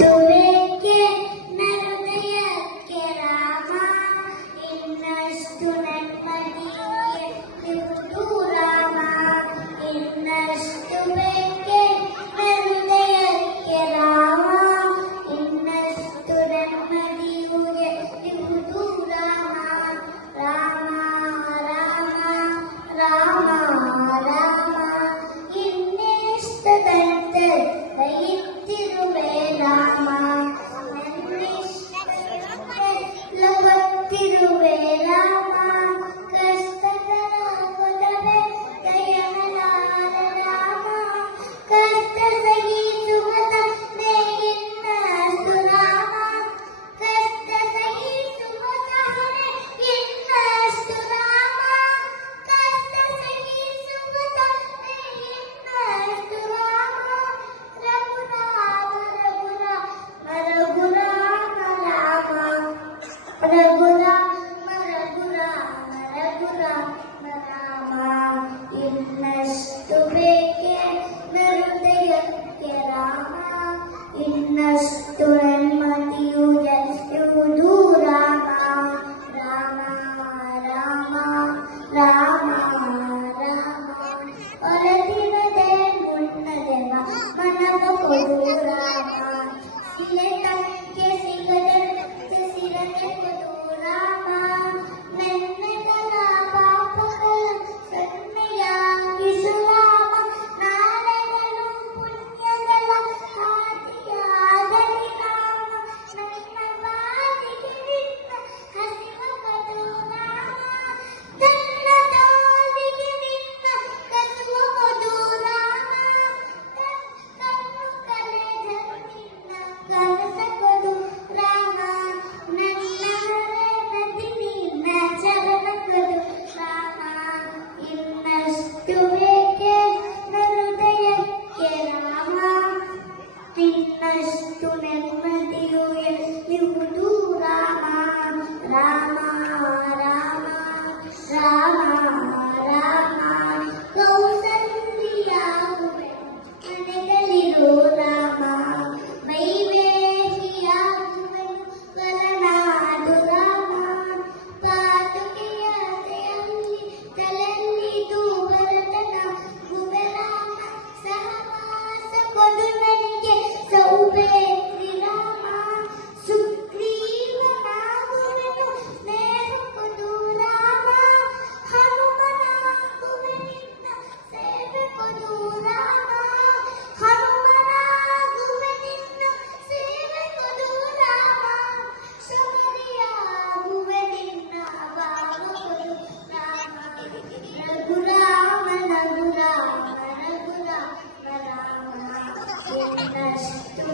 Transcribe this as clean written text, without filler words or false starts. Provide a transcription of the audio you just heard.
ಬೇಕೆ ನರುದಯಕ್ಕೆ ರಾಮ ಇನ್ನಷ್ಟು ನೆಮ್ಮದಿಗೆ ಇರುವುದು ರಾಮ ಇನ್ನಷ್ಟು ಬೇಕೆ ನರುದಯಕ್ಕೆ ರಾಮ ಇನ್ನಷ್ಟು ನೆಮ್ಮದಿಗೆ ಇರುವುದು ರಾಮ ರಾಮ ರಾಮ ರಾಮ ಇನ್ನೆಷ್ಟದಂತೆ ದಯಿತ್ತಿರುವೆ ರಾಮ ಲವತ್ತಿರುವೆ ರಾಮ ಕಷ್ಟಕರ ಕೊಡವೆ ದಯಮಲಾರ ರಾಮ ಕಷ್ಟ ಸಹಿಸುವ ಇನ್ನಷ್ಟು ರಾಮ ಕಷ್ಟ ಸಹಿಸುವ ಇನ್ನಷ್ಟು ರಾಮ ಕಷ್ಟ ಸಹಿಸುವ ಇನ್ನಷ್ಟು ರಾಮ ರಘುರಾಮ ರಘುರಾಮ ರಾಮ ರಘುರಾಮ ರಘುರಾಮ ರಾಮ ಇನ್ನಷ್ಟು ಬೇಕೆ ನರುದಯಕ್ಕೆ ರಾಮ ಇನ್ನಷ್ಟು ನೆಮ್ಮದಿಯು ಇರುವುದು ರಾಮ ರಾಮ ರಾಮ ರಾಮ ರಾಮ ಹೊರದಿರದೆ ಮುನ್ನದೆವ ಮನವ ಕೊಡು ರಾಮ ಸಿಲೆತಕ್ಕೆ ಸಿಗದೆ ಸಿರಕ್ಕೆ ಕೊಡು ರಾಮ ಮೆನ್ನೆಗಳ ಪಾಪಗಳ ಸನ್ನೆಯಾಗಿಸು ರಾಮ ನಾಳೆಗಳು ಪುಣ್ಯಗಳ ಹಾದಿಯಾಗಲಿ ರಾಮ ನನ್ನ ಬಾಳಿಗೆ ನಿನ್ನ ಹಸಿವ ಕೊಡು ರಾಮ ನನ್ನ ತಾಳಿಗೆ ನಿನ್ನ ಕಸುವ ಕೊಡು ರಾಮ ಕಣ್ಣು ಕಲೆಜರು ನಿನ್ನ ಕನಸ ಕೊಡು ರಾಮ ನನ್ನ ನದಿ ನಿನ್ನ ಚರಣ ಕೊಡು ರಾಮ ಇನ್ನಷ್ಟು ಬೇಕೆ ನರುದಯಕ್ಕೆ ರಾಮ ಇನ್ನಷ್ಟು ನೆಮ್ಮದಿಯು ಇರುವುದು ರಾಮ ರಾಮ ರಾಮ ರಾಮ ರಾಮ ಕೌಸಲ್ಯಾಗುವೆ ಮನೆಗಳಿರೋ ರಾಮ ವೈವೇಹಿಯಾಗುವೆನು ವಲನಾಡು ರಾಮ ಪಾದುಕೆಯ ತಲೆಯಲ್ಲಿ ಭರತನ ಗುವೆ ರಾಮ ಸಹವಾಸ ಕೊಡು ನನಗೆ ಸೌಭೇತ್ರಿ ರಾಮ ಸುಗ್ರೀವನಾಗುವೆನು ಸ್ನೇಹ ಕೊಡು ರಾಮ ಹನುಮನಾಗುವೆ ನಿನ್ನ ಸೇವೆ ಕೊಡು ರಾಮ ಹನುಮನಾಗುವೆ ನಿನ್ನ ಸೇವೆ ಕೊಡು ರಾಮ ಶಬರಿಯಾಗುವೆ ನಿನ್ನ ಭಾವ ಕೊಡು ರಾಮ ರಘುರಾಮ ರಘುರಾಮ ರಘುರಾಮ ರಾಮ ಇನ್ನಷ್ಟು